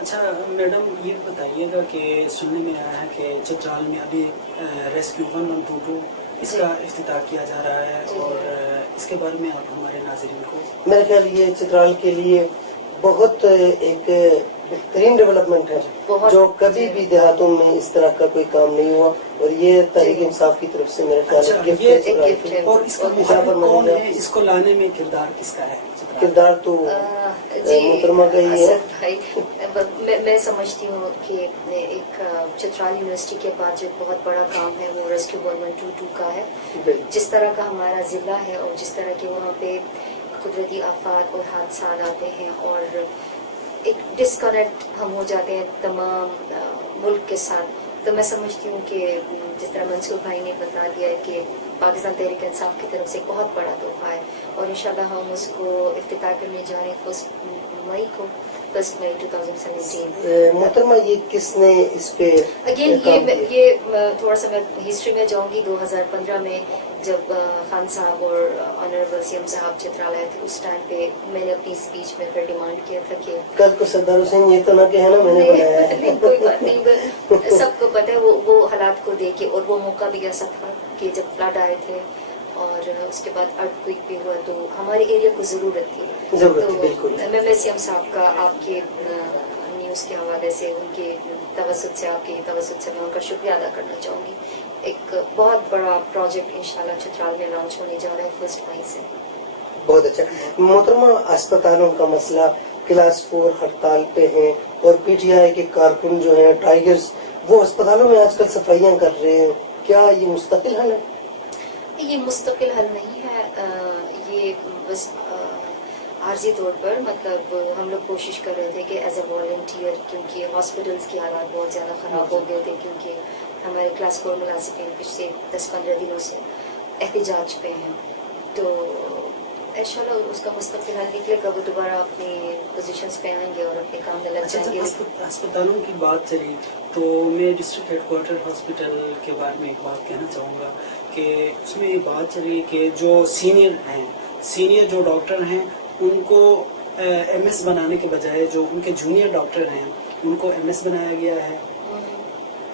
اچھا میڈم یہ بتائیے گا کہ سننے میں آیا ہے کہ چترال میں ابھی ریسکیو 1122 اس کا افتتاح کیا جا رہا ہے، اور اس کے بارے میں آپ ہمارے ناظرین کو؟ میرے خیال یہ چترال کے لیے بہت ایک بہترین ڈیولپمنٹ ہے، جو کبھی بھی دیہاتوں میں اس طرح کا کوئی کام نہیں ہوا، اور یہ تحریک انصاف کی طرف سے میرے خیال ہے۔ اور اس کا مخالف کون ہے؟ اس کو لانے میں کردار کس کا ہے؟ کردار تو محترمہ کا ہی ہے۔ میں سمجھتی ہوں کہ ایک چترال یونیورسٹی کے بعد جو بہت بڑا کام ہے وہ ریسکیو 1122 کا ہے۔ جس طرح کا ہمارا ضلع ہے اور جس طرح کے وہاں پہ قدرتی آفات اور حادثات آتے ہیں اور ایک ڈسکنیکٹ ہم ہو جاتے ہیں تمام ملک کے ساتھ، تو میں سمجھتی ہوں کہ جس طرح منصور بھائی نے بتا دیا ہے کہ پاکستان تحریک انصاف کی طرف سے بہت بڑا تحفہ ہے، اور انشاءاللہ ہم اس کو افتتاح کرنے جا رہے ہیں 1 مئی کو، 1 مئی 2017۔ محترمہ یہ کس نے اس پہ اگین یہ تھوڑا سا میں ہسٹری میں جاؤں گی۔ 2015 میں جب خان صاحب اور آنریبل سی ایم صاحب چترال آئے تھے، اس ٹائم پہ میں نے اپنی اسپیچ میں پھر ڈیمانڈ کیا تھا کہ کل کو سردار حسین یہ تو نہ کہ ہے نا میں نے بنایا، کوئی بات نہیں، سب کو پتہ ہے وہ حالات کو دیکھ کے، اور وہ موقع بھی ایسا تھا کہ جب فلڈ آئے تھے اور اس کے بعد ارتھ کوئک بھی ہوا، تو ہمارے ایریا کو ضرورت تھی۔ بالکل میں سی ایم صاحب کا آپ کے نیوز کے حوالے سے، ان کے توسط سے، آپ کے توسط سے میں ان کا شکریہ ادا کرنا چاہوں گی۔ ایک بہت بڑا پروجیکٹ انشاءاللہ چترال میں لانچ ہونے جا رہا ہے 1 مئی سے۔ بہت اچھا۔ محترمہ اسپتالوں کا مسئلہ، کلاس 4 ہڑتال پہ ہیں، اور پی ٹی آئی کے کارکن جو ہیں ٹائیگرز، وہ اسپتالوں میں آج کل صفائیاں کر رہے ہیں، کیا یہ مستقل حل ہے؟ یہ مستقل حل نہیں ہے، یہ بس عارضی طور پر، مطلب ہم لوگ کوشش کر رہے تھے کہ ایز اے والنٹیئر، کیونکہ ہاسپٹلس کی حالات بہت زیادہ خراب ہو گئے تھے، کیونکہ ہمارے کلاس 4 ملازمین پچھلے 10-15 دنوں سے احتجاج پہ ہیں، تو انشاءاللہ اس کا مستقل حل نکلے گا، وہ دوبارہ اپنی پوزیشنز پہ آئیں گے اور اپنے کام میں لگ جائیں گے۔ اسپتالوں کی بات چلی تو میں ڈسٹرکٹ ہیڈ کوارٹر ہاسپٹل کے بارے میں ایک بات کہنا چاہوں گا کہ اس میں یہ بات چلی کہ جو سینئر جو ڈاکٹر ہیں ان کو ایم ایس بنانے کے بجائے جو ان کے جونیئر ڈاکٹر ہیں ان کو ایم ایس بنایا گیا ہے۔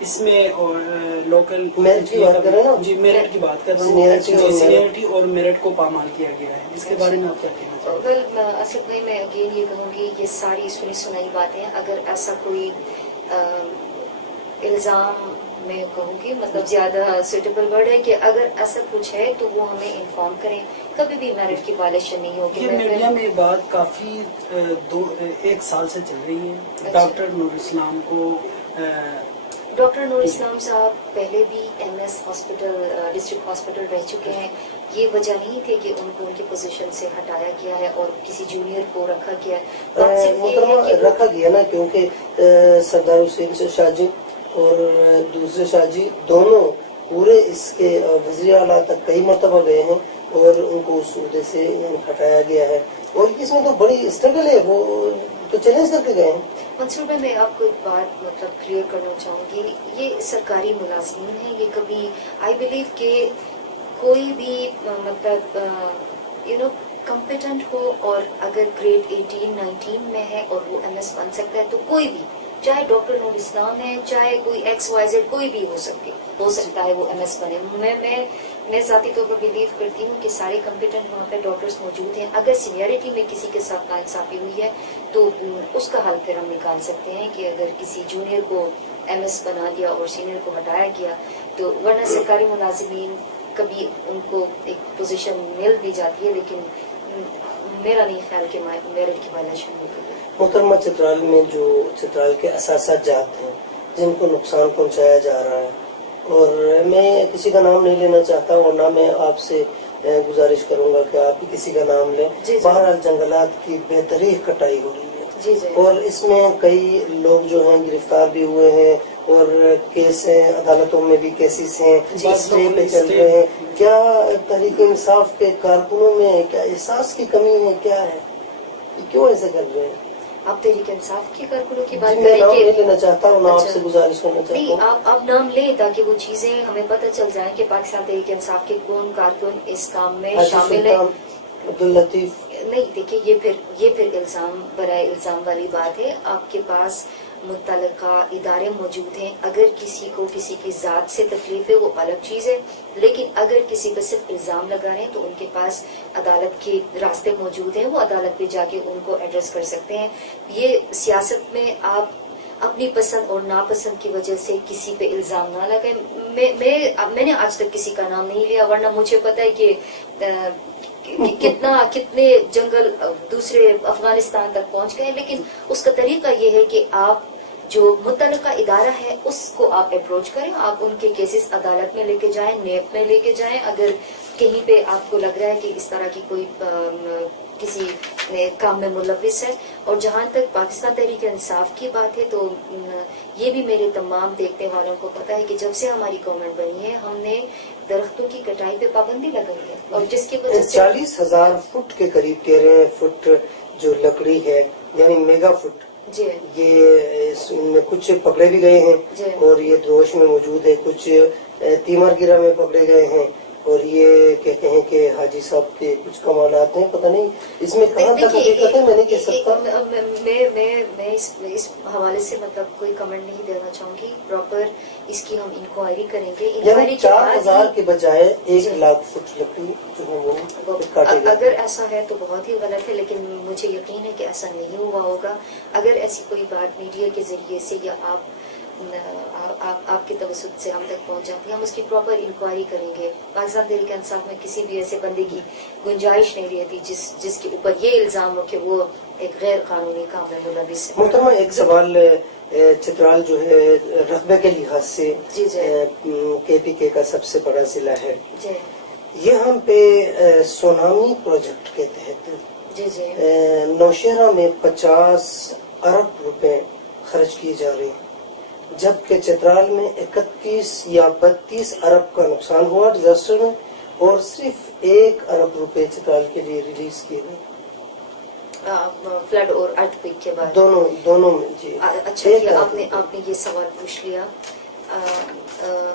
اس میں اور لوکل میرٹ کی بات کر رہے ہیں نا؟ جی میرٹ کی بات کر رہا ہوں، سینئرٹی اور میرٹ کو پامال کیا گیا ہے، اس کے بارے میں آپ کیا کہنا چاہتے ہیں؟ اصل میں اگین یہ کہوں گی، یہ ساری سنی سنائی باتیں، اگر ایسا کوئی الزام میں کہوں گی، مطلب زیادہ سوٹیبل ورڈ ہے کہ اگر ایسا کچھ ہے تو وہ ہمیں انفارم کریں، کبھی بھی میرٹ کی وائلیشن نہیں ہوگی۔ یہ میڈیا میں بات کافی 1 سال سے چل رہی ہے، ڈاکٹر نور اسلام کو ڈاکٹر نور اسلام صاحب پہلے بھی M S hospital district hospital رہ چکے ہیں، یہ وجہ نہیں تھی کہ ان کو ان کی پوزیشن سے ہٹایا گیا ہے اور کسی جونیئر کو رکھا گیا ہے۔ محترمہ رکھا گیا نا، کیونکہ سردار حسین شاہ جی اور دوسرے شاہ جی دونوں پورے اس کے وزیر اعلیٰ تک کئی مرتبہ گئے ہیں اور ان کو اس عہدے سے ہٹایا گیا ہے، اور اس میں تو بڑی اسٹرگل ہے، وہ تو چیلنج کر کے گئے ہیں۔ منصوبے میں آپ کو ایک بات مطلب کلیئر کرنا چاہوں گی، یہ سرکاری ملازمین ہیں، یہ کبھی آئی بلیو کہ کوئی بھی مطلب کمپیٹنٹ ہو، اور اگر گریڈ 18-19 میں ہے اور وہ ایم ایس بن سکتا ہے تو کوئی بھی، چاہے ڈاکٹر نور اسلام ہے، چاہے کوئی XYZ کوئی بھی ہو سکتا ہے وہ ایم ایس بنے۔ میں ذاتی طور پر بلیو کرتی ہوں کہ سارے کمپیٹنٹ وہاں پہ ڈاکٹرز موجود ہیں، اگر سینئرٹی میں کسی کے ساتھ ناانصافی ہوئی ہے تو اس کا حل پھر ہم نکال سکتے ہیں کہ اگر کسی جونیئر کو ایم ایس بنا دیا اور سینئر کو ہٹایا گیا تو، ورنہ سرکاری ملازمین کبھی ان کو ایک پوزیشن مل بھی جاتی ہے، لیکن میرا نہیں خیال کہ میرٹ کی وائلیشن ہوگی۔ محترمہ چترال میں جو چترال کے اثاثہ جات ہیں جن کو نقصان پہنچایا جا رہا ہے، اور میں کسی کا نام نہیں لینا چاہتا اور نہ میں آپ سے گزارش کروں گا کہ آپ بھی کسی کا نام لیں، بہرحال جنگلات کی بے دریغ کٹائی ہو رہی ہے، اور اس میں کئی لوگ جو ہیں گرفتار بھی ہوئے ہیں، اور کیس ہیں عدالتوں میں بھی کیسز ہیں، اسٹے پہ چل رہے ہیں۔ کیا تحریک انصاف کے کارکنوں میں کیا احساس کی کمی ہے، کیا ہے، کیوں ایسے کر رہے ہیں؟ آپ تحریک انصاف کے کارکنوں کی بات میں نام نہیں لینا چاہتا ہوں، میں آپ سے گزارش کرنا چاہتا ہوں نہیں، آپ نام لیں تاکہ وہ چیزیں ہمیں پتہ چل جائیں کہ پاکستان تحریک انصاف کے کون کارکن اس کام میں شامل ہیں۔ عبداللطیف نہیں دیکھیے یہ پھر الزام برائے الزام والی بات ہے. آپ کے پاس متعلقہ ادارے موجود ہیں. اگر کسی کو کسی کی ذات سے تکلیف ہے وہ الگ چیز ہے, لیکن اگر کسی پہ صرف الزام لگا رہے ہیں تو ان کے پاس عدالت کے راستے موجود ہیں, وہ عدالت پہ جا کے ان کو ایڈریس کر سکتے ہیں. یہ سیاست میں آپ اپنی پسند اور ناپسند کی وجہ سے کسی پہ الزام نہ لگائیں. میں نے آج تک کسی کا نام نہیں لیا, ورنہ مجھے پتا ہے کہ کتنے جنگل دوسرے افغانستان تک پہنچ گئے, لیکن اس کا طریقہ یہ ہے کہ آپ جو متعلقہ ادارہ ہے اس کو آپ اپروچ کریں, آپ ان کے کیسز عدالت میں لے کے جائیں, نیب میں لے کے جائیں. اگر کہیں پہ آپ کو لگ رہا ہے کہ اس طرح کی کوئی کسی کام میں ملوث ہے. اور جہاں تک پاکستان تحریک انصاف کی بات ہے تو یہ بھی میرے تمام دیکھنے والوں کو پتا ہے کہ جب سے ہماری گورنمنٹ بنی ہے ہم نے درختوں کی کٹائی پہ پابندی لگائی ہے, اور جس کی وجہ سے 40,000 فٹ کے قریب کہہ رہے ہیں فٹ جو لکڑی ہے یعنی میگا فٹ, جی یہ اس میں کچھ پکڑے بھی گئے ہیں جی اور یہ دوش میں موجود ہے, کچھ تیمر گرہ میں پکڑے گئے ہیں, اور یہ کہتے ہیں کہ حاجی صاحب کے کچھ کمالات ہیں, پتہ نہیں اس میں کہاں تک حقیقت ہے میں نہیں کہہ سکتا. میں اس حوالے سے مطلب کوئی کمنٹ نہیں دینا چاہوں گی. پراپر اس کی ہم انکوائری کریں گے. یعنی 4,000 کے بجائے 1,00,000 فٹ لکڑی جو ہے وہ کاٹے گئے. اگر ایسا ہے تو بہت ہی غلط ہے, لیکن مجھے یقین ہے کہ ایسا نہیں ہوا ہوگا. اگر ایسی کوئی بات میڈیا کے ذریعے سے یا آپ کے توسط سے ہم تک پہنچ جاتی ہے, ہم اس کی پراپر انکوائری کریں گے. پاکستان تحریک انصاف میں کسی بھی ایسے بندے کی گنجائش نہیں رہتی جس کے اوپر یہ الزام ہو کہ وہ ایک غیر قانونی کام میں ملوث ہے. محترمہ ایک سوال, چترال جو ہے رقبے کے لحاظ سے KPK کا سب سے بڑا ضلع ہے, جی یہاں پہ سونامی پروجیکٹ کے تحت جی نوشہرہ میں 50 ارب روپے خرچ کیے جا رہے ہیں, جبکہ چترال میں 31 یا 32 ارب کا نقصان ہوا ڈیزاسٹر میں, اور صرف 1 ارب روپے چترال کے لیے ریلیز کیے گئے. فلڈ اور ارتھ کوئک کے بعد دونوں میں جی. اچھا کیا آپ نے یہ سوال پوچھ لیا.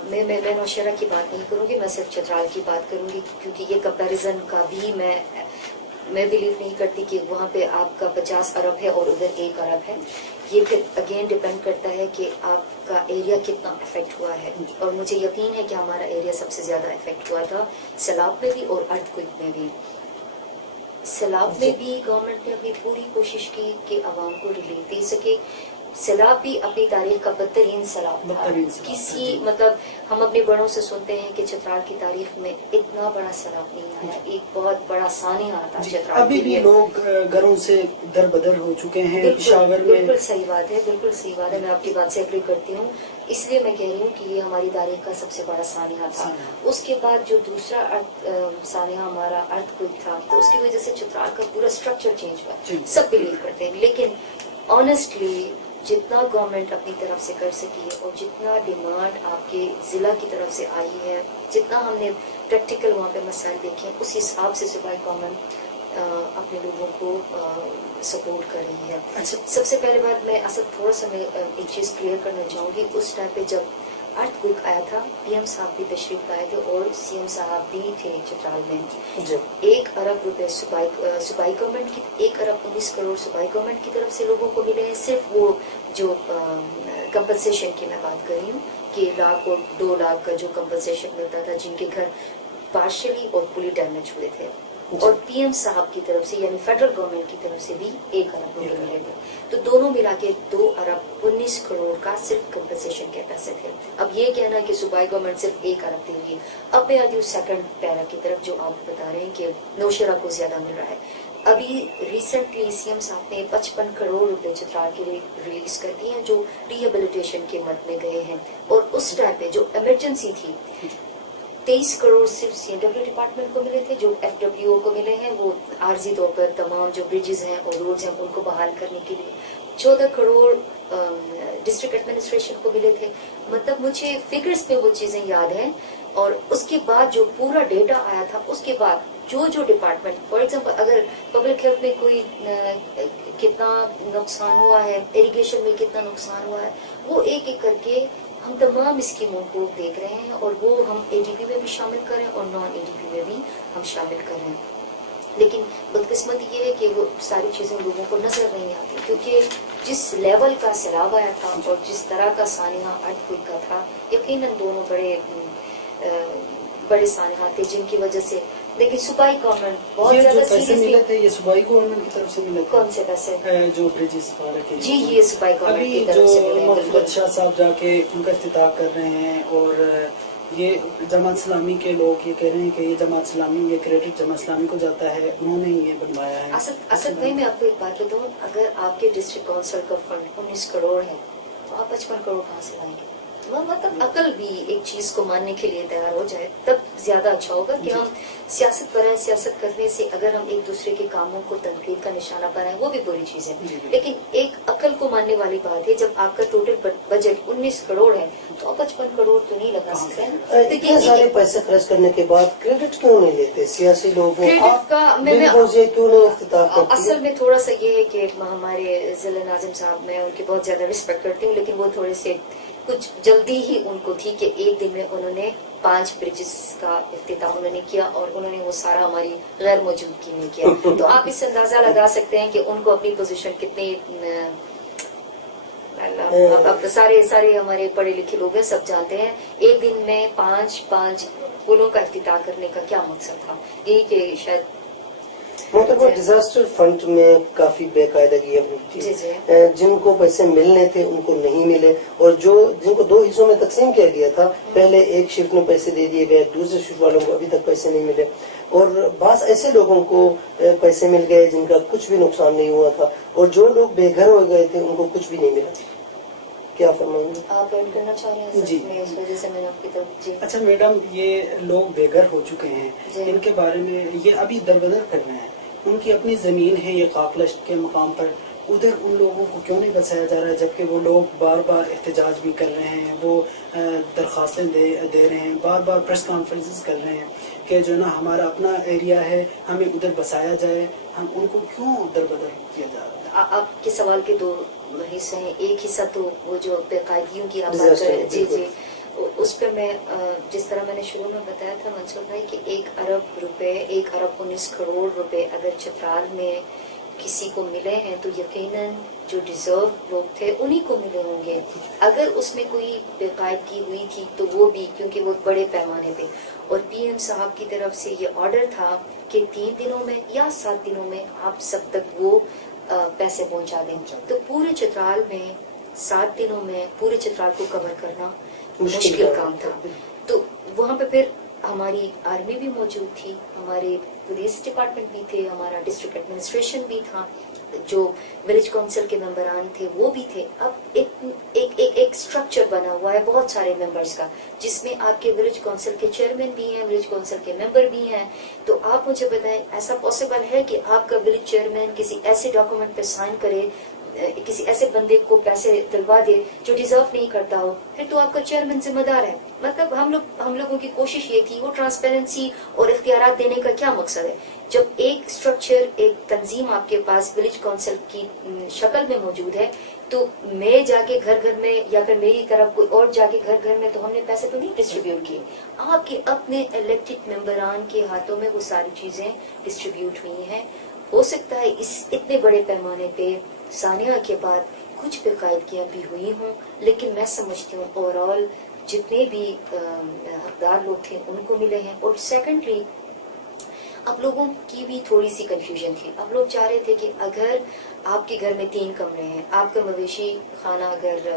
میں نوشہرہ کی بات نہیں کروں گی, میں صرف چترال کی بات کروں گی, کیونکہ یہ کمپیریزن کا بھی میں بلیو نہیں کرتی کہ وہاں پہ آپ کا 50 ارب ہے اور ادھر 1 ارب ہے. یہ پھر اگین ڈپینڈ کرتا ہے کہ آپ کا ایریا کتنا افیکٹ ہوا ہے, اور مجھے یقین ہے کہ ہمارا ایریا سب سے زیادہ افیکٹ ہوا تھا سیلاب میں بھی اور ارتھ کوئک میں بھی. سیلاب میں بھی گورنمنٹ نے اپنی پوری کوشش کی کہ عوام کو ریلیف دے سکے. سیلاب بھی اپنی تاریخ کا بدترین سیلاب تھا. کسی مطلب ہم اپنے بڑوں سے سنتے ہیں کہ چترال کی تاریخ میں اتنا بڑا سیلاب نہیں آیا, ایک بہت بڑا سانحہ آتا چترال. ابھی بھی لوگ گھروں سے در بدر ہو چکے ہیں پشاور میں. بالکل صحیح بات ہے, بالکل صحیح بات ہے, میں آپ کی بات سے اگری کرتی ہوں. اس لیے میں کہہ رہی ہوں کہ یہ ہماری تاریخ کا سب سے بڑا سانحہ تھا. اس کے بعد جو دوسرا سانحہ ہمارا ارتھ کوئک تھا, تو اس کی وجہ سے چترال کا پورا اسٹرکچر چینج ہوا. سب بلیو کرتے ہیں, لیکن آنےسٹلی جتنا گورنمنٹ اپنی طرف سے کر سکی ہے اور جتنا ڈیمانڈ آپ کے ضلع کی طرف سے آئی ہے, جتنا ہم نے پریکٹیکل وہاں پہ مسائل دیکھے ہیں, اس حساب سے صوبائی گورنمنٹ اپنے لوگوں کو سپورٹ کر رہی ہے. سب سے پہلے بات میں اصل تھوڑا سا میں ایک چیز کلیئر کرنا چاہوں گی. اس ٹائم پہ جب ارتھ کوئک آیا تھا, PM صاحب بھی تشریف لائے تھے اور CM صاحب بھی تھے چترال میں. 1 ارب روپے صوبائی گورنمنٹ کی, 1 ارب 19 کروڑ صوبائی گورنمنٹ کی طرف سے لوگوں کو ملے ہیں. صرف وہ جو کمپنسیشن کی میں بات کر رہی ہوں کہ 1 لاکھ اور 2 لاکھ کا جو کمپنسیشن ملتا تھا جن کے گھر پارشلی اور فلی ڈیمیج ہوئے تھے. اور PM صاحب کی طرف سے یعنی فیڈرل گورنمنٹ کی طرف سے بھی 1 ارب روپے ملے تھے. تو دونوں ملا کے 2 ارب 19 کروڑ کا صرف کمپنسیشن کے پیسے تھے. اب یہ کہنا کہ صوبائی گورنمنٹ صرف 1 ارب دے رہی ہے. اب میں آتی ہوں سیکنڈ پیرا کی طرف جو آپ بتا رہے ہیں کہ نوشہرہ کو زیادہ مل رہا ہے. ابھی ریسنٹلی CM صاحب نے 55 کروڑ روپے چترال کے لیے ریلیز کر دیے ہیں جو ریہیبلیٹیشن کے مد میں گئے ہیں. اور اس ٹائم پہ جو ایمرجنسی تھی 23 کروڑ صرف CNW ڈپارٹمنٹ کو ملے تھے, جو FWO کو ملے ہیں وہ عارضی طور پر تمام جو بریجز ہیں اور روڈز ہیں ان کو بحال کرنے کے لیے. 14 کروڑ ڈسٹرکٹ ایڈمنسٹریشن کو ملے تھے. مطلب مجھے فگرز پہ وہ چیزیں یاد ہیں. اور اس کے بعد جو پورا ڈیٹا آیا تھا, اس کے بعد جو ڈپارٹمنٹ فار ایگزامپل اگر پبلک ہیلتھ میں کوئی کتنا نقصان ہوا ہے, اریگیشن میں کتنا نقصان ہوا ہے, وہ ایک ایک کر کے ہم تمام اسکیموں کو دیکھ رہے ہیں, اور وہ ہم ADP میں بھی شامل کریں اور نان ADP میں بھی ہم شامل کر رہے ہیں. لیکن بدقسمتی یہ ہے کہ وہ ساری چیزیں لوگوں کو نظر نہیں آتی، کیونکہ جس لیول کا سیلاب آیا تھا اور جس طرح کا سانحہ ارتھ کا تھا، یقیناً دونوں بڑے سانحات تھے جن کی وجہ سے، لیکن صوبائی گورنمنٹ بہت یہ جو زیادہ پیسے سیریسلی. ملے تھے یہ صوبائی گورنمنٹ کی طرف سے ملے تھے؟ کون سے پیسے؟ جو برجز وغیرہ کے. جی یہ صوبائی گورنمنٹ کی ابھی طرف سے جو ملے ہیں. مغفرت شاہ صاحب جا کے ان کا افتتاح کر رہے ہیں، اور یہ جماعت اسلامی کے لوگ یہ کہہ رہے ہیں کہ یہ جماعت اسلامی، یہ کریڈٹ جماعت اسلامی کو جاتا ہے، انہوں نے یہ بنوایا ہے. اصل میں آپ کو ایک بات بتاؤں، اگر آپ کے ڈسٹرکٹ کونسل کا فنڈ 19 کروڑ ہے تو آپ 55 کروڑ کہاں سے لائیں گے؟ مطلب عقل بھی ایک چیز کو ماننے کے لیے تیار ہو جائے تب زیادہ اچھا ہوگا کہ ہم سیاست پر ہیں. سیاست کرنے سے اگر ہم ایک دوسرے کے کاموں کو تنقید کا نشانہ بنائیں وہ بھی بری چیز ہے، لیکن ایک عقل کو ماننے والی بات ہے جب آپ کا ٹوٹل بجٹ 19 کروڑ ہے تو آپ 55 کروڑ تو نہیں لگا سکتے. اتنے سارے پیسے خرچ کرنے کے بعد کریڈٹ کیوں نہیں لیتے سیاسی لوگوں؟ کریڈٹ کا کیوں نہیں افتتاح کرتے؟ اصل میں تھوڑا سا یہ ہے کہ ہمارے ضلع ناظم صاحب، میں ان کی بہت زیادہ رسپیکٹ کرتی ہوں، لیکن وہ تھوڑے سے کچھ جلدی ہی ان کو تھی کہ ایک دن میں انہوں نے 5 برجز کا افتتاح انہوں نے کیا، اور انہوں نے وہ سارا ہماری غیر موجودگی میں کیا. تو آپ اس سے اندازہ لگا سکتے ہیں کہ ان کو اپنی پوزیشن کتنی، اب سارے ہمارے پڑھے لکھے لوگ ہیں، سب جانتے ہیں ایک دن میں 5 پلوں کا افتتاح کرنے کا کیا مقصد تھا. یہی کہ شاید مطلب ڈیزاسٹر فنڈ میں کافی بے قاعدگیاں ہوئی تھی. جن کو پیسے ملنے تھے ان کو نہیں ملے، اور جن کو 2 حصوں میں تقسیم کیا گیا تھا، پہلے ایک شفٹ میں پیسے دے دیے گئے، دوسرے شفٹ والوں کو ابھی تک پیسے نہیں ملے، اور بعض ایسے لوگوں کو پیسے مل گئے جن کا کچھ بھی نقصان نہیں ہوا تھا، اور جو لوگ بے گھر ہو گئے تھے ان کو کچھ بھی نہیں ملا. کیا فرمائیں گے آپ ایڈ کرنا چاہ رہے ہیں؟ جی اس وجہ سے میں نے آپ کی طرف. جی اچھا میڈم، یہ لوگ بے گھر ہو چکے ہیں، ان کے بارے میں یہ ابھی دربدر کر رہے ہیں، ان کی اپنی زمین ہے یہ قافلشت کے مقام پر، ادھر ان لوگوں کو کیوں نہیں بچایا جا رہا ہے، جبکہ وہ لوگ بار بار احتجاج بھی کر رہے ہیں، وہ درخواستیں دے رہے ہیں، بار بار پریس کانفرنسز کر رہے ہیں کہ جو نا ہمارا اپنا ایریا ہے ہمیں ادھر بسایا جائے، ہم ان کو کیوں دربدر کیا جا رہا ہے؟ آپ کے سوال کے 2 حصے ہیں. ایک حصہ تو وہ جو بے قاعدگیوں کی آپ بات کر رہے ہیں، جی اس پہ میں جس طرح میں نے شروع میں بتایا تھا منصور بھائی کہ 1 ارب روپے 1 ارب 19 کروڑ روپے اگر چترال میں کسی کو ملے ہیں تو یقیناً جو ڈیزرو لوگ تھے انہی کو ملے ہوں گے. اگر اس میں کوئی بے قاعدگی ہوئی تھی تو وہ بھی کیونکہ وہ بڑے پیمانے پہ، اور پی ایم صاحب کی طرف سے یہ آرڈر تھا کہ 3 دنوں میں یا 7 دنوں میں آپ سب تک وہ پیسے پہنچا دیں. تو پورے چترال میں 7 دنوں میں پورے چترال کو کور کرنا مشکل کام تھا. تو وہاں پہ پھر ہماری آرمی بھی موجود تھی، ہمارے پولیس ڈپارٹمنٹ بھی تھے، ہمارا ڈسٹرکٹ ایڈمنسٹریشن بھی تھا، جو ولیج کونسل کے ممبران تھے وہ بھی تھے. اب ایک سٹرکچر بنا ہوا ہے بہت سارے ممبرز کا، جس میں آپ کے ولیج کونسل کے چیئرمین بھی ہیں، ولیج کونسل کے ممبر بھی ہیں. تو آپ مجھے بتائیں ایسا پاسبل ہے کہ آپ کا ولیج چیئرمین کسی ایسے ڈاکومنٹ پہ سائن کرے، کسی ایسے بندے کو پیسے دلوا دے جو ڈیزرو نہیں کرتا ہو؟ پھر تو آپ کا چیئرمین ذمہ دار ہے. مطلب ہم لوگوں کی کوشش یہ تھی، وہ ٹرانسپیرنسی اور اختیارات دینے کا کیا مقصد ہے؟ جب ایک سٹرکچر، ایک تنظیم آپ کے پاس ولیج کونسل کی شکل میں موجود ہے، تو میں جا کے گھر میں یا پھر میری طرف کوئی اور جا کے گھر میں تو ہم نے پیسے تو نہیں ڈسٹریبیوٹ کیے. آپ کے اپنے الیکٹڈ ممبران کے ہاتھوں میں وہ ساری چیزیں ڈسٹریبیوٹ ہوئی ہیں. ہو سکتا ہے اس اتنے بڑے پیمانے پہ سانحہ کے بعد کچھ بے قاعدگیاں بھی ہوئی ہوں، لیکن میں سمجھتی ہوں اوور آل جتنے بھی حقدار لوگ تھے ان کو ملے ہیں. اور سیکنڈلی اب لوگوں کی بھی تھوڑی سی کنفیوژن تھی. اب لوگ چاہ رہے تھے کہ اگر آپ کے گھر میں 3 کمرے ہیں، آپ کا مویشی خانہ اگر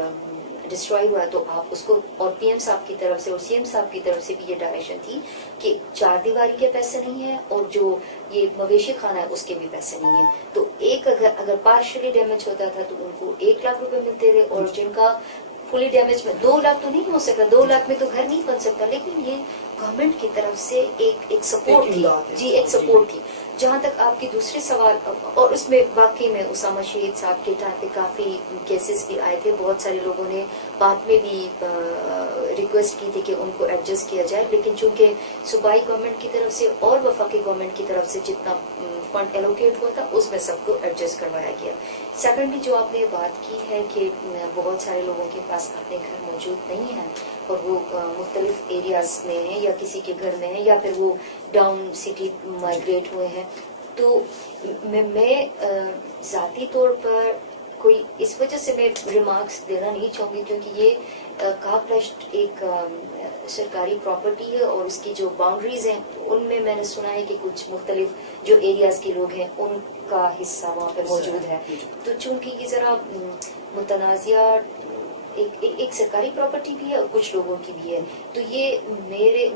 ڈسٹروائے ہوا تو آپ اس کو، اور پی ایم صاحب کی طرف سے اور سی ایم صاحب کی طرف سے بھی یہ ڈائریکشن تھی کہ 4 دیواری کے پیسے نہیں ہیں، اور جو یہ مویشی خانہ ہے اس کے بھی پیسے نہیں ہیں. تو ایک اگر پارشلی ڈیمیج ہوتا تھا تو ان کو 1 لاکھ روپے ملتے تھے، اور جن کا فلی ڈیمیج میں 2 لاکھ تو نہیں ہو سکتا، 2 لاکھ میں تو گھر نہیں بن سکتا، لیکن یہ گورنمنٹ کی طرف سے ایک سپورٹ تھی. جی ایک سپورٹ تھی. جہاں تک آپ کی دوسرے سوال، اور اس میں واقعی میں اسامہ شہید صاحب کے ٹائم پہ کافی کیسز بھی آئے تھے، بہت سارے لوگوں نے بعد میں بھی ریکویسٹ کی تھی کہ ان کو ایڈجسٹ کیا جائے، لیکن چونکہ صوبائی گورنمنٹ کی طرف سے اور وفاقی گورنمنٹ کی طرف سے جتنا فنڈ ایلوکیٹ ہوا تھا اس میں سب کو ایڈجسٹ کروایا گیا. سیکنڈلی جو آپ نے بات کی ہے کہ بہت سارے لوگوں کے پاس اپنے گھر موجود نہیں ہیں اور وہ مختلف ایریاز میں ہیں یا کسی کے گھر میں ہیں یا پھر وہ ڈاؤن سٹی مائگریٹ ہوئے ہیں، تو میں ذاتی طور پر کوئی اس وجہ سے میں ریمارکس دینا نہیں چاہوں گی کیونکہ یہ کاپلشٹ ایک سرکاری پراپرٹی ہے اور اس کی جو باؤنڈریز ہیں ان میں نے سنا ہے کہ کچھ مختلف جو ایریاز کے لوگ ہیں ان کا حصہ وہاں پہ موجود ہے. تو چونکہ یہ ذرا متنازعہ ایک سرکاری پراپرٹی بھی ہے اور کچھ لوگوں کی بھی ہے، تو یہ میرے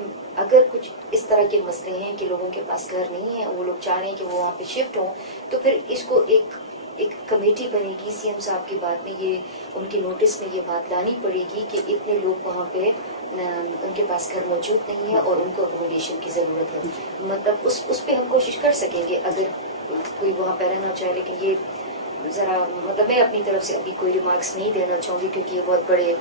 اگر کچھ اس طرح کے مسئلے ہیں کہ لوگوں کے پاس گھر نہیں ہے، وہ لوگ چاہ رہے ہیں کہ وہ وہاں پہ شفٹ ہوں، تو پھر اس کو ایک کمیٹی بنے گی. سی ایم صاحب کی بات میں یہ ان کے نوٹس میں یہ بات لانی پڑے گی کہ اتنے لوگ وہاں پہ ان کے پاس گھر موجود نہیں ہے اور ان کو اکوموڈیشن کی ضرورت ہے. مطلب اس پہ ہم کوشش کر سکیں گے اگر کوئی وہاں پہ رہنا چاہے، لیکن یہ ذرا مطلب میں اپنی طرف سے ابھی کوئی ریمارکس نہیں دینا چاہوں گی کیونکہ یہ بہت بڑے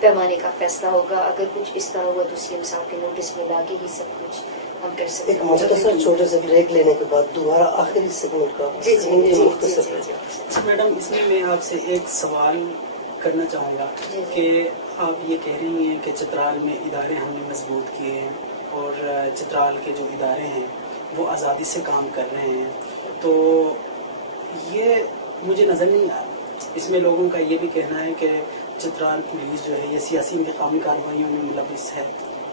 پیمانے کا فیصلہ ہوگا. اگر کچھ اس طرح ہوا تو سی ایم صاحب کے نوٹس میں لا کے ہی سب کچھ ہم کر سکتے ایک ہیں. مختصر چھوٹے سے بریک لینے کے بعد دوبارہ آخری سیگمنٹ کا مختصر. میڈم اس میں آپ سے ایک سوال کرنا چاہوں گا کہ آپ یہ کہہ رہی ہیں کہ چترال میں ادارے ہم نے مضبوط کیے ہیں اور چترال کے جو ادارے ہیں وہ آزادی سے کام کر رہے ہیں، تو یہ مجھے نظر نہیں آ رہا. اس میں لوگوں کا یہ بھی کہنا ہے کہ چترال پولیس جو ہے یہ سیاسی انتقامی کارروائیوں میں ملوث ہے.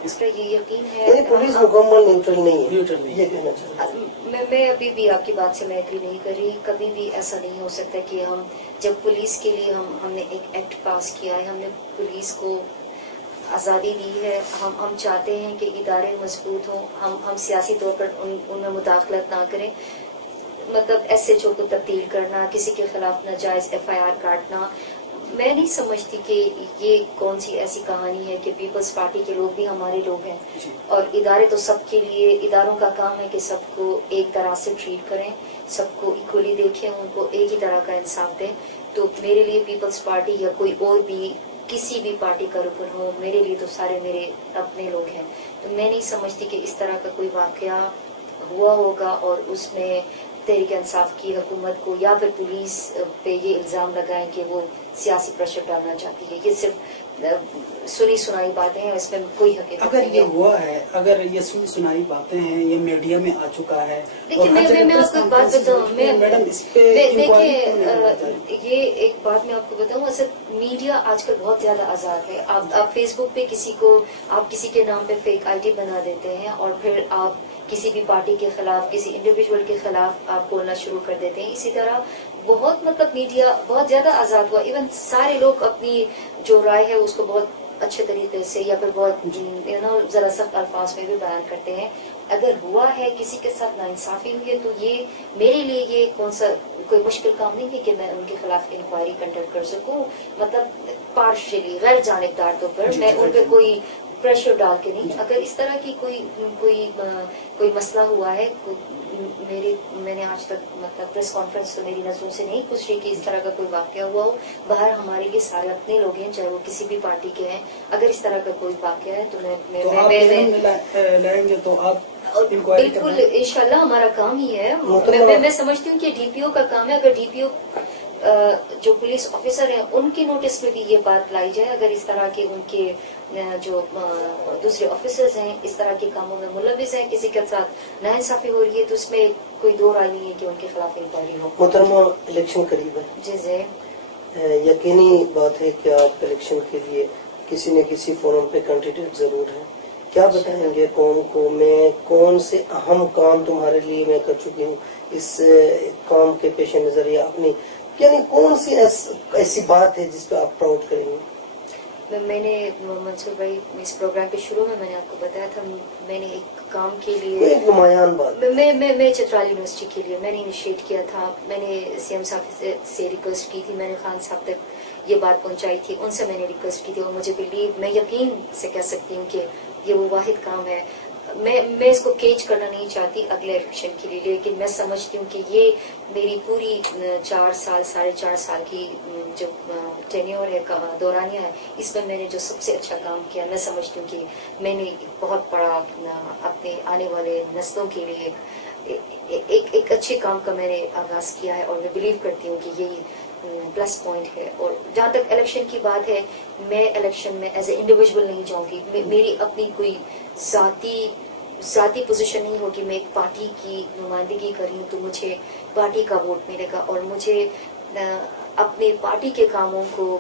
اس کا یہ یقین ہے پولیس مکمل نیوٹرل نہیں ہے، نیوٹرل نہیں. یہ کہنا چاہوں. میں ابھی بھی آپ کی بات سے میں ایگری نہیں کر رہی. کبھی بھی ایسا نہیں ہو سکتا کہ ہم جب پولیس کے لیے ہم نے ایک ایکٹ پاس کیا ہے، ہم نے پولیس کو آزادی دی ہے، ہم چاہتے ہیں کہ ادارے مضبوط ہوں، ہم سیاسی طور پر ان میں مداخلت نہ کریں. مطلب ایس ایچ او کو تبدیل کرنا، کسی کے خلاف ناجائز ایف آئی آر کاٹنا، میں نہیں سمجھتی کہ یہ کون سی ایسی کہانی ہے کہ پیپلز پارٹی کے لوگ بھی ہمارے لوگ ہیں اور ادارے تو سب کے لیے. اداروں کا کام ہے کہ سب کو ایک طرح سے ٹریٹ کریں، سب کو ایکولی دیکھیں، ان کو ایک ہی طرح کا انصاف دیں. تو میرے لیے پیپلز پارٹی یا کوئی اور بھی کسی بھی پارٹی کا رکن ہو، میرے لیے تو سارے میرے اپنے لوگ ہیں. تو میں نہیں سمجھتی کہ اس طرح کا کوئی واقعہ ہوا ہوگا اور اس میں تحریک انصاف کی حکومت کو یا پھر پولیس پہ یہ الزام لگائیں کہ وہ سیاسی پریشر ڈالنا چاہتی ہے. یہ صرف سنی سنائی باتیں ہیں، اس میں کوئی حقیقت اگر نہیں یہ ہے. ہوا ہے، اگر یہ سنی سنائی باتیں ہیں، یہ میڈیا میں آ چکا ہے. دیکھیے میں آپ کو ایک بات بتاؤں، میڈم اس پہ دیکھیے یہ ایک بات میں آپ کو بتاؤں، اصل میڈیا آج کل بہت زیادہ آزاد ہے. آپ فیس بک پہ آپ کسی کے نام پہ فیک آئی ڈی بنا دیتے ہیں اور پھر آپ کسی بھی پارٹی کے خلاف، کسی انڈیویجول کے خلاف آپ بولنا شروع کر دیتے ہیں. اسی طرح بہت مطلب میڈیا بہت زیادہ آزاد ہوا. ایون سارے لوگ اپنی جو رائے ہے اس کو بہت اچھے طریقے سے یا پھر بہت ذرا سخت الفاظ میں بھی بیان کرتے ہیں. اگر ہوا ہے کسی کے ساتھ ناانصافی ہوئی ہے تو یہ میرے لیے یہ کوئی مشکل کام نہیں ہے کہ میں ان کے خلاف انکوائری کنڈکٹ کر سکوں. مطلب پارشلی غیر جانبدار طور پر میں ان پہ کوئی پریشر ڈال کے نہیں. اگر اس طرح کی کوئی مسئلہ ہوا ہے، میں نے آج تک مطلب پریس کانفرنس تو میری نظروں سے نہیں گزری کہ اس طرح کا کوئی واقعہ ہوا ہو. باہر ہمارے لیے سارے اپنے لوگ ہیں، چاہے وہ کسی بھی پارٹی کے ہیں. اگر اس طرح کا کوئی واقعہ ہے تو لائیں گے تو آپ بالکل انشاءاللہ ہمارا کام ہی ہے. میں سمجھتی ہوں کہ ڈی پی او کا کام ہے. اگر ڈی پی او جو پولیس آفیسر ہیں ان کے نوٹس میں بھی یہ بات لائی جائے، اگر اس طرح کے ان کے جو دوسرے آفیسرز ہیں اس طرح کے کاموں میں ملوث ہیں، کسی کے ساتھ ناانصافی ہو رہی ہے، تو اس میں کوئی دو رائے نہیں ہے کہ ان کے خلاف انکوائری ہو. محترمہ الیکشن قریب ہے، جی یقینی بات ہے کہ آپ الیکشن کے لیے کسی نہ کسی فورم پہ کینڈیڈیٹ ضرور ہیں. کیا بتائیں گے قوم کو، میں کون سے اہم کام تمہارے لیے میں کر چکی ہوں، اس کام کے پیش نظر یا اپنی یعنی کون سی ایسی بات ہے جس پہ آپ پراؤڈ کریں گے؟ میں نے منصور بھائی اس پروگرام کے شروع میں نے آپ کو بتایا تھا، میں نے ایک کام کے لیے ایک نمایاں بات میں چترال یونیورسٹی کے لیے میں نے انیشیٹ کیا تھا. میں نے سی ایم صاحب سے ریکویسٹ کی تھی، میں نے خان صاحب تک یہ بات پہنچائی تھی، ان سے میں نے ریکویسٹ کی تھی اور مجھے میں یقین سے کہہ سکتی ہوں کہ یہ وہ واحد کام ہے. میں اس کو کیچ کرنا نہیں چاہتی اگلے الیکشن کے لیے، لیکن میں سمجھتی ہوں کہ یہ میری پوری 4.5 سال کی جو ٹینیور ہے، دورانیہ ہے، اس میں میں نے جو سب سے اچھا کام کیا، میں سمجھتی ہوں کہ میں نے بہت بڑا اپنے آنے والے نسلوں کے لیے ایک اچھے کام کا میں نے آغاز کیا ہے اور میں بلیو کرتی ہوں کہ یہی پلس پوائنٹ ہے. اور جہاں تک الیکشن کی بات ہے، میں الیکشن میں ایز اے انڈیویجول نہیں جاؤں گی. میری اپنی کوئی ذاتی ذاتی پوزیشن نہیں ہوگی, میں ایک پارٹی کی نمائندگی کر رہی ہوں تو مجھے پارٹی کا ووٹ ملے گا, اور مجھے اپنے پارٹی کے کاموں کو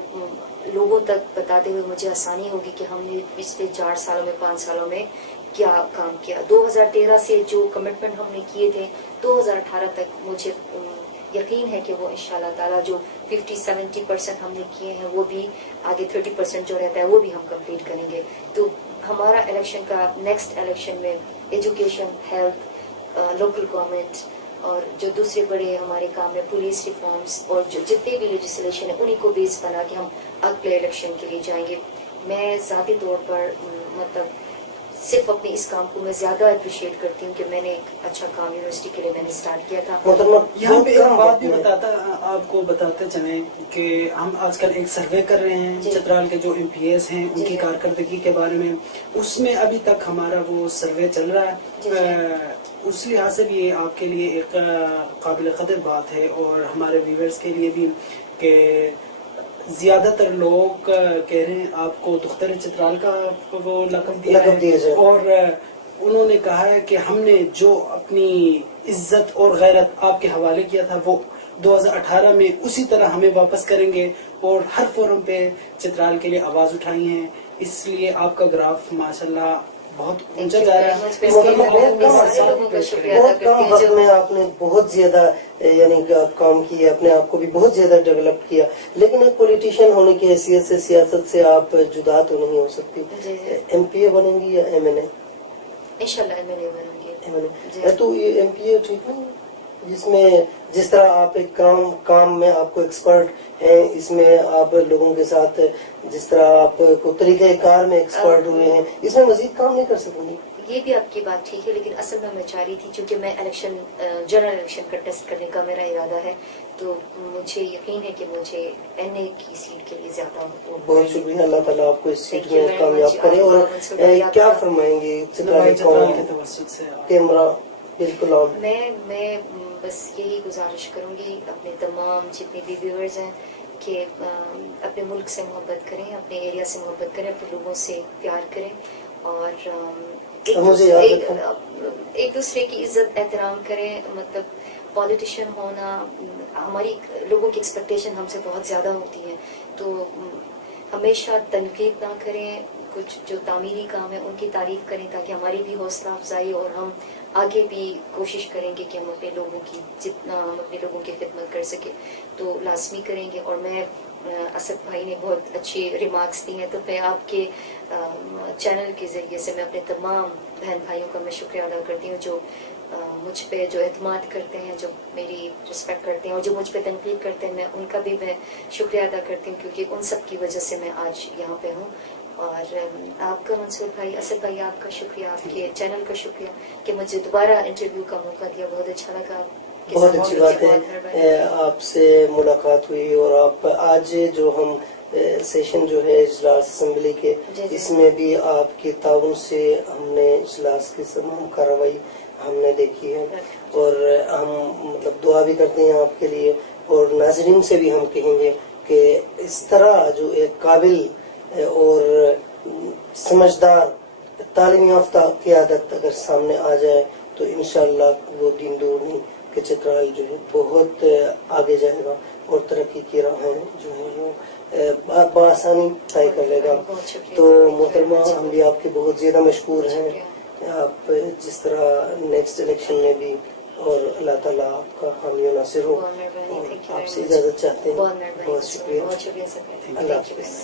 لوگوں تک بتاتے ہوئے مجھے آسانی ہوگی کہ ہم نے پچھلے 4 سالوں میں 5 سالوں میں کیا کام کیا. 2013 سے جو کمٹمنٹ ہم نے کیے تھے 2018 تک مجھے یقین ہے کہ وہ انشاءاللہ تعالیٰ جو 50-70% ہم نے کیے ہیں وہ بھی آگے 30% جو رہتا ہے وہ بھی ہم کمپلیٹ کریں گے. تو ہمارا الیکشن کا نیکسٹ الیکشن میں ایجوکیشن, ہیلتھ, لوکل گورنمنٹ اور جو دوسرے بڑے ہمارے کام ہے پولیس ریفارمز اور جو جتنے بھی لیجسلیشن ہے انہیں کو بیس بنا کے ہم اگلے الیکشن کے لیے جائیں گے. میں ذاتی طور پر مطلب صرف اپنے اس کام کو میں زیادہ اپریشیٹ کرتی ہوں کہ میں نے ایک اچھا کام یونیورسٹی کے لیے میں نے اسٹارٹ کیا تھا. یہاں پہ ایک بات بھی آپ کو بتاتے چلیں کہ ہم آج کل ایک سروے کر رہے ہیں چترال کے جو MPs ہیں ان کی کارکردگی کے بارے میں, اس میں ابھی تک ہمارا وہ سروے چل رہا ہے. اس لحاظ سے بھی آپ کے لیے ایک قابل قدر بات ہے اور ہمارے ویورز کے لیے بھی کہ زیادہ تر لوگ کہہ رہے ہیں آپ کو دختر چترال کا وہ لقب دیا ہے, اور انہوں نے کہا ہے کہ ہم نے جو اپنی عزت اور غیرت آپ کے حوالے کیا تھا وہ 2018 میں اسی طرح ہمیں واپس کریں گے, اور ہر فورم پہ چترال کے لیے آواز اٹھائی ہیں. اس لیے آپ کا گراف ماشاءاللہ بہت اونچا جا رہا ہے. بہت کم وقت میں آپ نے بہت زیادہ یعنی کہ کام کیا, اپنے آپ کو بھی بہت زیادہ ڈیولپ کیا, لیکن ایک پولیٹیشین ہونے کی حیثیت سے سیاست سے آپ جدا تو نہیں ہو سکتی. MPA بنیں گی یا MNA؟ انشاءاللہ MNA بنیں گے. تو یہ MPA ٹھیک نہیں جس میں جس طرح آپ ایک کام میں آپ کو ایکسپرٹ ہیں, اس میں آپ لوگوں کے ساتھ جس طرح آپ کو طریقہ کار میں ایکسپرٹ ہوئے ہیں, اس میں مزید کام نہیں کر سکوں گی. یہ بھی آپ کی بات ٹھیک ہے, لیکن اصل میں چاہ رہی تھی چونکہ میں جنرل الیکشن کا ٹیسٹ کرنے کا میرا ارادہ ہے, تو مجھے یقین ہے کہ مجھے NA کی سیٹ کے لیے زیادہ. بہت شکریہ, اللہ تعالیٰ آپ کو اس سیٹ میں کامیاب کرے. اور کیا فرمائیں گے چترال کے توسط سے؟ کیمرہ بالکل. میں بس یہی گزارش کروں گی اپنے تمام جتنے بھی ویورز ہیں کہ اپنے ملک سے محبت کریں, اپنے ایریا سے محبت کریں, اپنے لوگوں سے پیار کریں, اور ایک دوسرے کی عزت احترام کریں. مطلب پولیٹیشین ہونا, ہماری لوگوں کی ایکسپیکٹیشن ہم سے بہت زیادہ ہوتی ہے, تو ہمیشہ تنقید نہ کریں. کچھ جو تعمیری کام ہے ان کی تعریف کریں تاکہ ہماری بھی حوصلہ افزائی, اور ہم آگے بھی کوشش کریں گے کہ ہم اپنے لوگوں کی جتنا ہم اپنے لوگوں کی خدمت کر سکیں تو لازمی کریں گے. اور میں اسد بھائی نے بہت اچھی ریمارکس دی ہیں, تو میں آپ کے چینل کے ذریعے سے میں اپنے تمام بہن بھائیوں کا میں شکریہ ادا کرتی ہوں جو مجھ پہ جو اعتماد کرتے ہیں, جو میری رسپیکٹ کرتے ہیں, اور جو مجھ پہ تنقید کرتے ہیں میں ان کا بھی میں شکریہ ادا کرتی ہوں, کیونکہ ان سب کی وجہ سے میں آج یہاں پہ ہوں. اور آپ کا منصور بھائی, اسد بھائی, آپ کا شکریہ, آپ کے چینل کا شکریہ کہ مجھے دوبارہ انٹرویو کا موقع دیا. بہت اچھا لگا. بہت اچھی بات ہے آپ سے ملاقات ہوئی, اور آپ آج جو ہم سیشن جو ہے اجلاس اسمبلی کے, اس میں بھی آپ کے تعاون سے ہم نے اجلاس کی تمام کارروائی ہم نے دیکھی ہے, اور ہم مطلب دعا بھی کرتے ہیں آپ کے لیے, اور ناظرین سے بھی ہم کہیں گے کہ اس طرح جو ایک قابل اور سمجھدار تعلیم یافتہ قیادت اگر سامنے آ جائے تو انشاءاللہ وہ دن دور نہیں کہ چترال جو ہے بہت آگے جائے گا, اور ترقی کی راہیں جو ہے وہ بآسانی طے کر لے گا. تو محترمہ, ہم بھی آپ کے بہت زیادہ مشکور ہیں, آپ جس طرح نیکسٹ الیکشن میں بھی, اور اللہ تعالیٰ آپ کا حامی و ناصر ہو. آپ سے اجازت چاہتے ہیں. بہت شکریہ. اللہ حافظ.